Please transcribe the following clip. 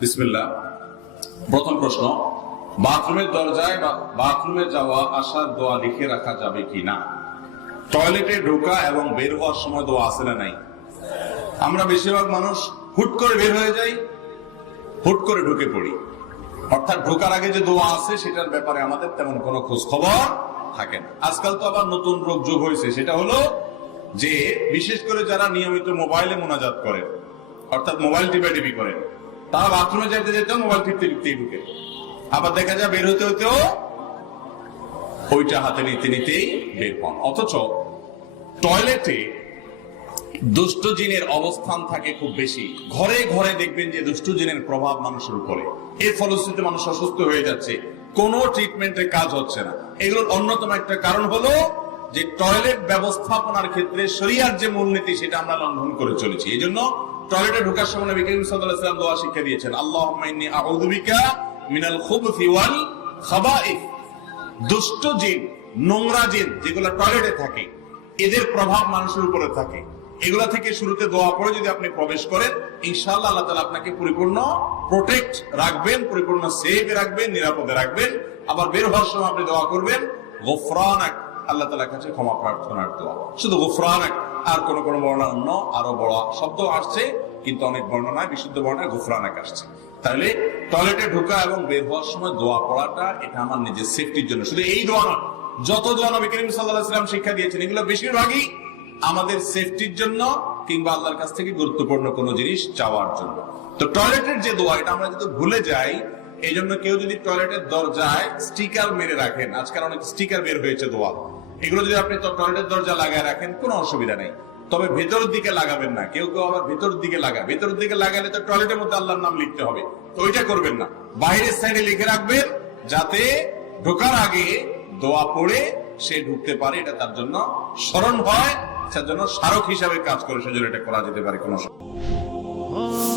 বিসমিল্লাহ। প্রথম প্রশ্ন, বাথরুমের দরজায় বাথরুমে যাওয়া, আসার দোয়া লিখে রাখা যাবে কি না টয়লেটে ঢোকা এবং বের হওয়ার সময় দোয়া আছে না নাই? আমরা বেশিরভাগ মানুষ হুট করে বের হয়ে যাই, হুট করে ঢুকে পড়ি। অর্থাৎ ঢোকার আগে যে দোয়া আছে, সেটার ব্যাপারে আমাদের তেমন কোনো খোঁজ খবর থাকে না। আজকাল তো আবার নতুন রোগ যোগ হয়েছে। সেটা হলো যে, বিশেষ করে যারা নিয়মিত মোবাইলে মোনাজাত করে অর্থাৎ মোবাইল টিপে টিপি করে তারা বাথরুমে যেতে যেতে মোবাইল টিপতে টিপতেই ঢুকে। আবার দেখা যায় বের হতে হতেও ওইটা হাতে নিতে নিতেই বের হন। অথচ টয়লেটে দুষ্ট জিনের অবস্থান থাকে খুব বেশি। ঘরে ঘরে দেখবেন যে দুষ্ট জিনের প্রভাব মানুষের উপরে এর ফলশ্রুতিতে মানুষ অসুস্থ হয়ে যাচ্ছে। কোনো ট্রিটমেন্টের কাজ হচ্ছে না। এগুলোর অন্যতম একটা কারণ হলো যে টয়লেট ব্যবস্থাপনার ক্ষেত্রে শরিয়ার যে মূলনীতি, সেটা আমরা লঙ্ঘন করে চলেছি। এই জন্য টয়লেটে ঢোকার সময় নবী করিম সাল্লাল্লাহু আলাইহি দোয়া শিক্ষা দিয়েছেন, আল্লাহুম্মা ইন্নী আউযু বিকা মিনাল খুবুথি ওয়াল খাবাইথ দুষ্ট জিন, নোংরা জিন, যেগুলো টয়লেটে থাকে, এদের প্রভাব মানুষের উপরে থাকে। এগুলা থেকে শুরুতে দোয়া করে যদি আপনি প্রবেশ করেন, ইনশাআল্লাহ আল্লাহ তাআলা আপনাকে পরিপূর্ণ প্রোটেক্ট রাখবেন, পরিপূর্ণ সেভ রাখবেন, নিরাপদে রাখবেন। আবার বের হওয়ার সময় আপনি দোয়া করবেন, গোফরানাক। আল্লাহ তাআলার কাছে ক্ষমা প্রার্থনার দোয়া। শুধু গোফরানাক আর কোন কোন বর্ণনা অন্য আরও বড় শব্দ আসছে, কিন্তু অনেক বর্ণনায় বিশুদ্ধ বর্ণনায় গোফরানাক আসছে। তাহলে টয়লেটে ঢোকা এবং বের হওয়ার সময় দোয়া পড়াটা, এটা আমার নিজের সেফটির জন্য। শুধু এই দোয়া নয়, যত দোয়া নবী করিম ওয়াসাল্লাম শিক্ষা দিয়েছেন, এগুলো বেশিরভাগই আমাদের সেফটির জন্য কিংবা আল্লাহর কাছ থেকে গুরুত্বপূর্ণ কোনো জিনিস চাওয়ার জন্য। তো টয়লেটের যে দোয়া, এটা আমরা যদি ভুলে যাই এই জন্য কেউ যদি টয়লেটের দরজায় স্টিকার মেরে রাখেন, আজকাল অনেক স্টিকার বের হয়েছে দোয়া। এগুলো যদি আপনি টয়লেটের দরজা লাগায় রাখেন, কোনো অসুবিধা নেই। তবে ভেতরের দিকে লাগাবেন না। কেউ কেউ আবার ভেতরের দিকে লাগা ভেতরের দিকে লাগালে তো টয়লেটের মধ্যে আল্লাহর নাম লিখতে হবে। তো ওইটা করবেন না। বাইরের সাইডে লিখে রাখবেন, যাতে ঢোকার আগে দোয়া পড়ে সে ঢুকতে পারে। এটা তার জন্য স্মরণ হয়, তার জন্য স্মারক হিসাবে কাজ করে সেজন্য এটা করা যেতে পারে কোনো সমস্যা নেই।